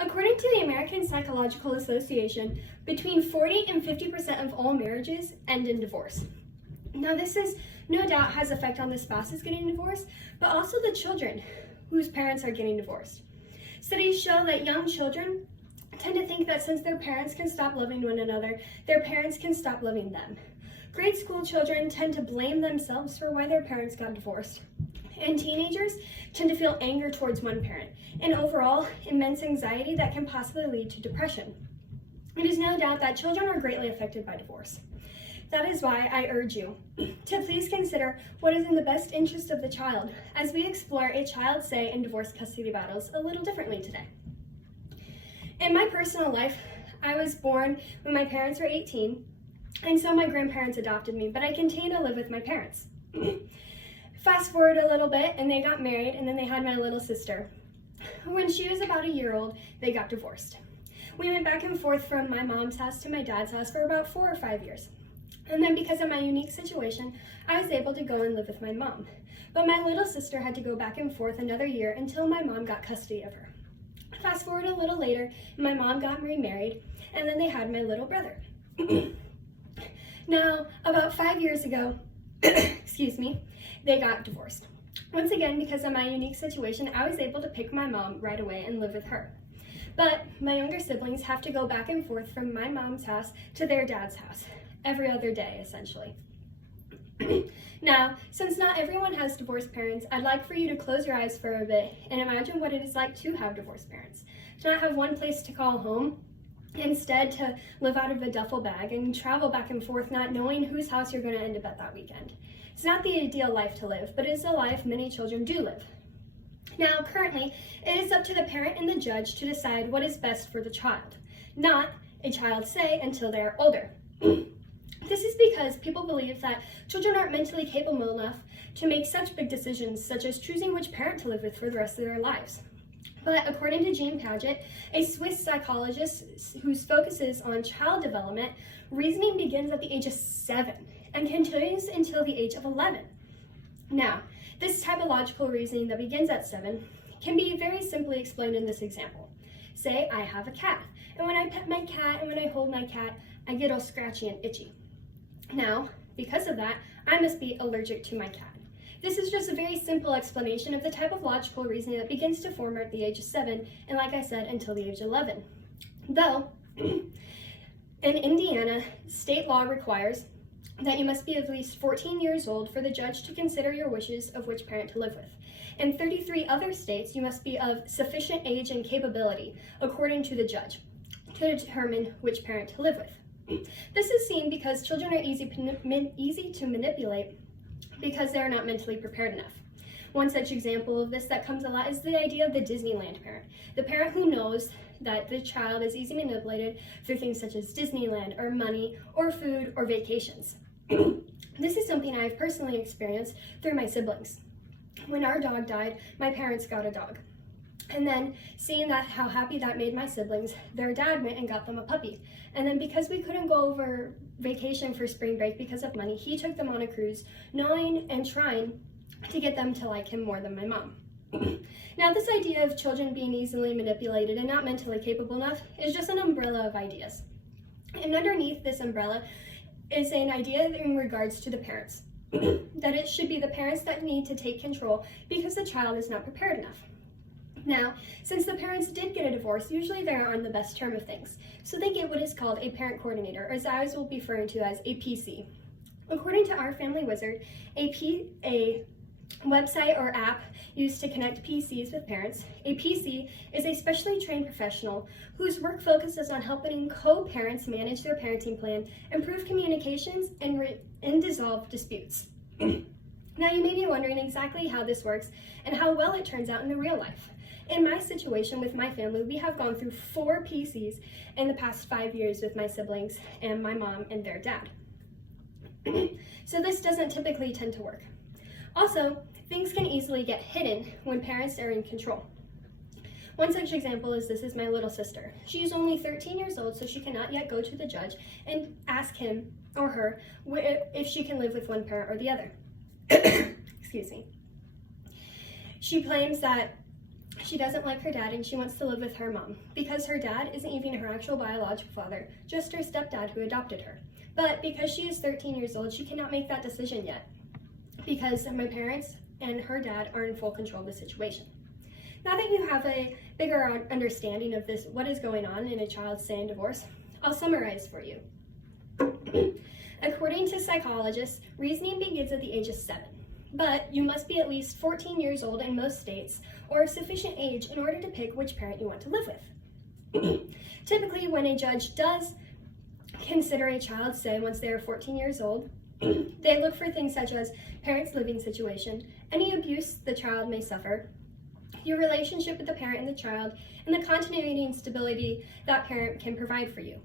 According to the American Psychological Association, between 40 and 50% of all marriages end in divorce. Now, this is no doubt has effect on the spouses getting divorced, but also the children whose parents are getting divorced. Studies show that young children tend to think that since their parents can stop loving one another, their parents can stop loving them. Grade school children tend to blame themselves for why their parents got divorced. And teenagers tend to feel anger towards one parent, and overall, immense anxiety that can possibly lead to depression. It is no doubt that children are greatly affected by divorce. That is why I urge you to please consider what is in the best interest of the child as we explore a child's say in divorce custody battles a little differently today. In my personal life, I was born when my parents were 18, and so my grandparents adopted me, but I continue to live with my parents. Fast forward a little bit, and they got married, and then they had my little sister. When she was about a year old, they got divorced. We went back and forth from my mom's house to my dad's house for about 4 or 5 years. And then because of my unique situation, I was able to go and live with my mom. But my little sister had to go back and forth another year until my mom got custody of her. Fast forward a little later, my mom got remarried, and then they had my little brother. Now, about 5 years ago, they got divorced. Once again, because of my unique situation, I was able to pick my mom right away and live with her. But my younger siblings have to go back and forth from my mom's house to their dad's house every other day, essentially. Now, since not everyone has divorced parents, I'd like for you to close your eyes for a bit and imagine what it is like to have divorced parents. To not have one place to call home, instead to live out of a duffel bag and travel back and forth not knowing whose house you're going to end up at that weekend. It's not the ideal life to live, but it is a life many children do live. Now, currently, it is up to the parent and the judge to decide what is best for the child, not a child's say until they are older. This is because people believe that children aren't mentally capable enough to make such big decisions, such as choosing which parent to live with for the rest of their lives. But according to Jean Paget, a Swiss psychologist who focuses on child development, reasoning begins at the age of 7 and continues until the age of 11. Now, this typological reasoning that begins at 7 can be very simply explained in this example. Say I have a cat, and when I pet my cat and when I hold my cat, I get all scratchy and itchy. Now, because of that, I must be allergic to my cat. This is just a very simple explanation of the type of logical reasoning that begins to form at the age of 7, and like I said, until the age of 11. Though, in Indiana, state law requires that you must be at least 14 years old for the judge to consider your wishes of which parent to live with. In 33 other states, you must be of sufficient age and capability, according to the judge, to determine which parent to live with. This is seen because children are easy to manipulate because they are not mentally prepared enough. One such example of this that comes a lot is the idea of the Disneyland parent. The parent who knows that the child is easily manipulated through things such as Disneyland or money or food or vacations. This is something I have personally experienced through my siblings. When our dog died, my parents got a dog. And then seeing that how happy that made my siblings, their dad went and got them a puppy. And then because we couldn't go over vacation for spring break because of money, he took them on a cruise, knowing and trying to get them to like him more than my mom. Now, this idea of children being easily manipulated and not mentally capable enough is just an umbrella of ideas. And underneath this umbrella is an idea in regards to the parents, that it should be the parents that need to take control because the child is not prepared enough. Now, since the parents did get a divorce, usually they're on the best term of things, so they get what is called a parent coordinator, or as I will be referring to as a PC. According to our family wizard, a website or app used to connect PCs with parents, a PC is a specially trained professional whose work focuses on helping co-parents manage their parenting plan, improve communications, and dissolve disputes. Now, you may be wondering exactly how this works and how well it turns out in the real life. In my situation with my family, we have gone through 4 PCs in the past 5 years with my siblings and my mom and their dad. So this doesn't typically tend to work. Also, things can easily get hidden when parents are in control. One such example is this is my little sister. She is only 13 years old, so she cannot yet go to the judge and ask him or her if she can live with one parent or the other. Excuse me. She claims that She doesn't like her dad and she wants to live with her mom because her dad isn't even her actual biological father, just her stepdad who adopted her. But because she is 13 years old, she cannot make that decision yet because my parents and her dad are in full control of the situation. Now that you have a bigger understanding of this, what is going on in a child stay and divorce, I'll summarize for you. According to psychologists, reasoning begins at the age of 7. But you must be at least 14 years old in most states or of sufficient age in order to pick which parent you want to live with. Typically, when a judge does consider a child stay once they are 14 years old, they look for things such as parent's living situation, any abuse the child may suffer, your relationship with the parent and the child, and the continuity and stability that parent can provide for you.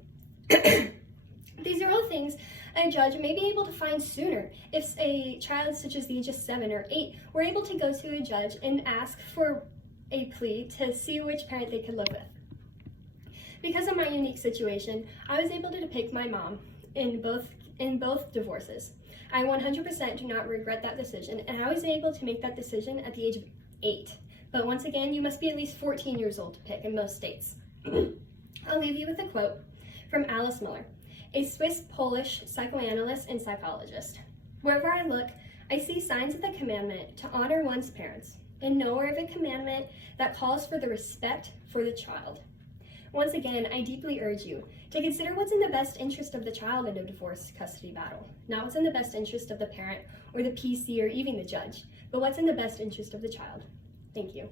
These are all things a judge may be able to find sooner if a child such as the age of 7 or 8 were able to go to a judge and ask for a plea to see which parent they could live with. Because of my unique situation, I was able to depict my mom in both divorces. I 100% do not regret that decision, and I was able to make that decision at the age of 8. But once again, you must be at least 14 years old to pick in most states. I'll leave you with a quote from Alice Miller, a Swiss-Polish psychoanalyst and psychologist. Wherever I look, I see signs of the commandment to honor one's parents, and nowhere of a commandment that calls for the respect for the child. Once again, I deeply urge you to consider what's in the best interest of the child in a divorce custody battle, not what's in the best interest of the parent or the PC or even the judge, but what's in the best interest of the child. Thank you.